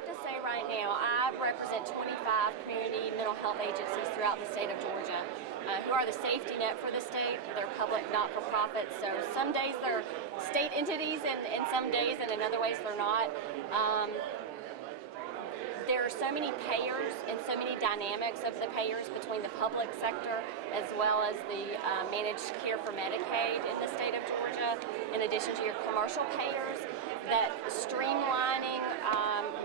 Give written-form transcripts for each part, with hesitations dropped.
have to say right now, I represent 25 community mental health agencies throughout the state of Georgia, who are the safety net for the state. They're public not-for-profits, so some days they're state entities and some days and in other ways they're not. There are so many payers and so many dynamics of the payers between the public sector as well as the managed care for Medicaid in the state of Georgia, in addition to your commercial payers, that streamlining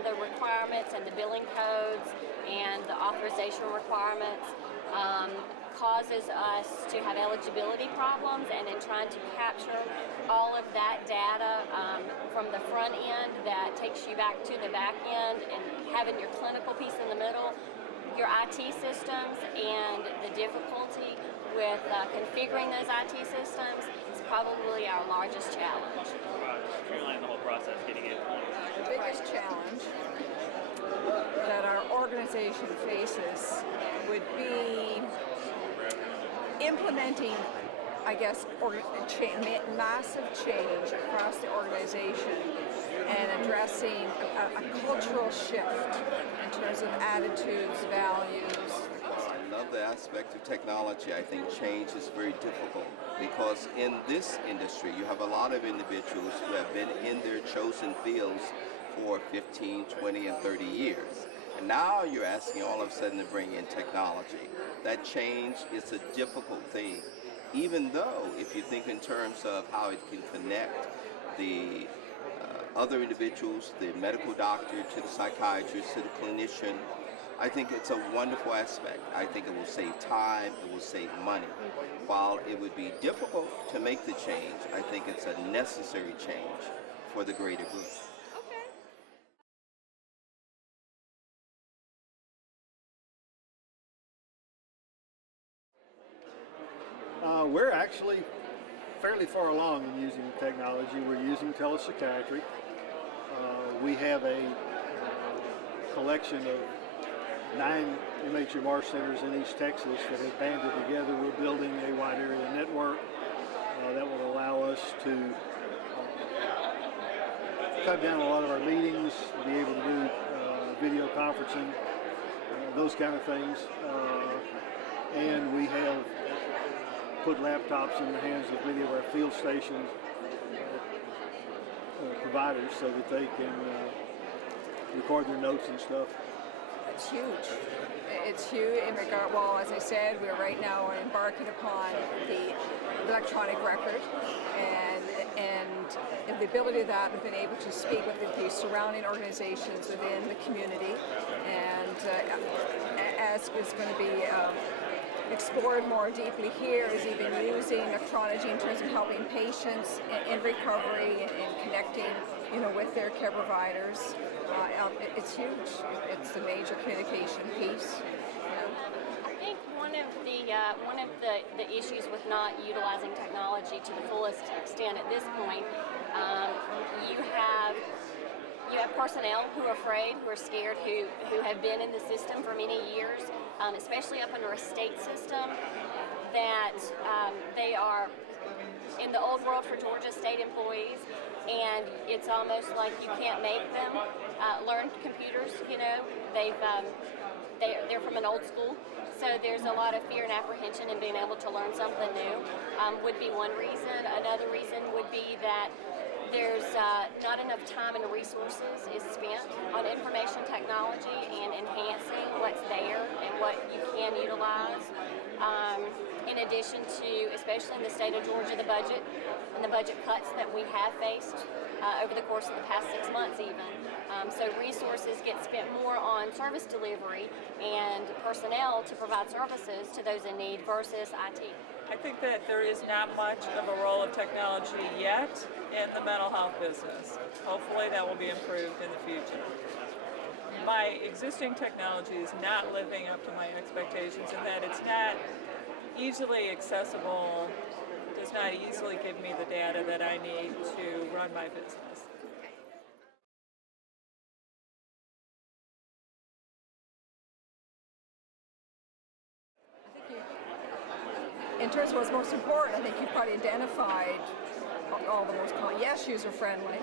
the requirements and the billing codes and the authorization requirements causes us to have eligibility problems, and in trying to capture all of that data from the front end that takes you back to the back end and having your clinical piece in the middle, your IT systems and the difficulty with configuring those IT systems is probably our largest challenge. Streamline the whole process, getting it. The biggest challenge that our organization faces would be implementing, I guess, massive change across the organization and addressing a cultural shift in terms of attitudes, values. I love the aspect of technology. I think change is very difficult because in this industry you have a lot of individuals who have been in their chosen fields for 15, 20, and 30 years. And now you're asking all of a sudden to bring in technology. That change is a difficult thing, even though if you think in terms of how it can connect the other individuals, the medical doctor to the psychiatrist to the clinician, I think it's a wonderful aspect. I think it will save time, it will save money. While it would be difficult to make the change, I think it's a necessary change for the greater good. We're actually fairly far along in using technology. We're using telepsychiatry. We have a collection of 9 MHMR centers in East Texas that have banded together. We're building a wide area network that will allow us to cut down a lot of our meetings, be able to do video conferencing, those kind of things. And we have put laptops in the hands of many of our field station providers so that they can record their notes and stuff. It's huge. It's huge in regard, well, as I said, we're right now embarking upon the electronic record and the ability of that, we've been able to speak with the surrounding organizations within the community, and as is going to be explored more deeply here is even using technology in terms of helping patients in recovery and connecting, with their care providers. It's huge. It's a major communication piece. I think one of the issues with not utilizing technology to the fullest extent at this point, you have personnel who are afraid, who are scared, who have been in the system for many years, especially up under a state system, that they are in the old world for Georgia state employees, and it's almost like you can't make them learn computers. They're from an old school, so there's a lot of fear and apprehension in being able to learn something new. Would be one reason. Another reason would be that there's not enough time and resources is spent on information technology and enhancing what's there and what you can utilize. In addition to, especially in the state of Georgia, the budget and the budget cuts that we have faced over the course of the past 6 months even. So resources get spent more on service delivery and personnel to provide services to those in need versus IT. I think that there is not much of a role of technology yet in the mental health business. Hopefully that will be improved in the future. My existing technology is not living up to my expectations in that it's not easily accessible, does not easily give me the data that I need to run my business. In terms of what's most important, I think you've probably identified all the most common. Yes, user-friendly.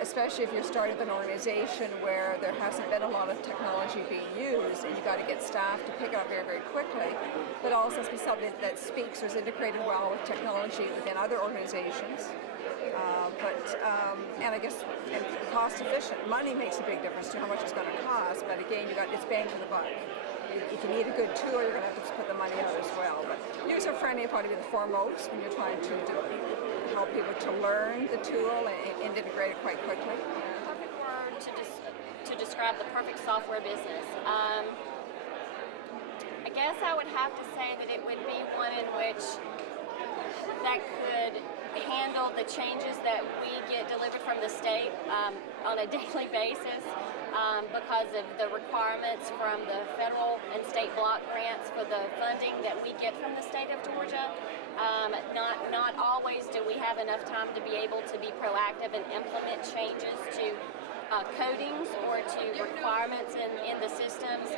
especially if you're starting an organization where there hasn't been a lot of technology being used, and you've got to get staff to pick it up very, very quickly, but also has to be something that speaks or is integrated well with technology within other organizations. And I guess and cost efficient. Money makes a big difference to how much it's going to cost, but again, it's bang for the buck. If you need a good tool, you're going to have to put the money out as well. But user-friendly will probably be the foremost when you're trying to help people to learn the tool and integrate it quite quickly. Perfect word to describe the perfect software business. I guess I would have to say that it would be one in which that could handle the changes that we get delivered from the state on a daily basis because of the requirements from the federal and state block grants for the funding that we get from the state of Georgia. Not always do we have enough time to be able to be proactive and implement changes to codings or to requirements in the systems,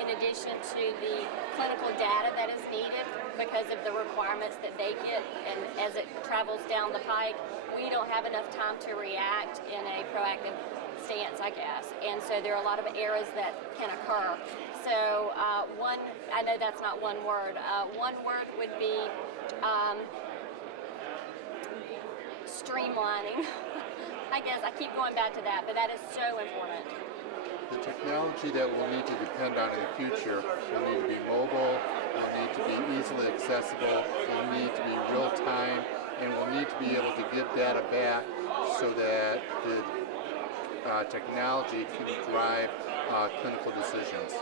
in addition to the clinical data that is needed because of the requirements that they get, and as it travels down the pike, we don't have enough time to react in a proactive stance, I guess. And so there are a lot of errors that can occur. So I know that's not one word. One word would be streamlining. I guess I keep going back to that, but that is so important. The technology that we'll need to depend on in the future will need to be mobile, will need to be easily accessible, will need to be real time, and we'll need to be able to give data back so that the technology can drive clinical decisions.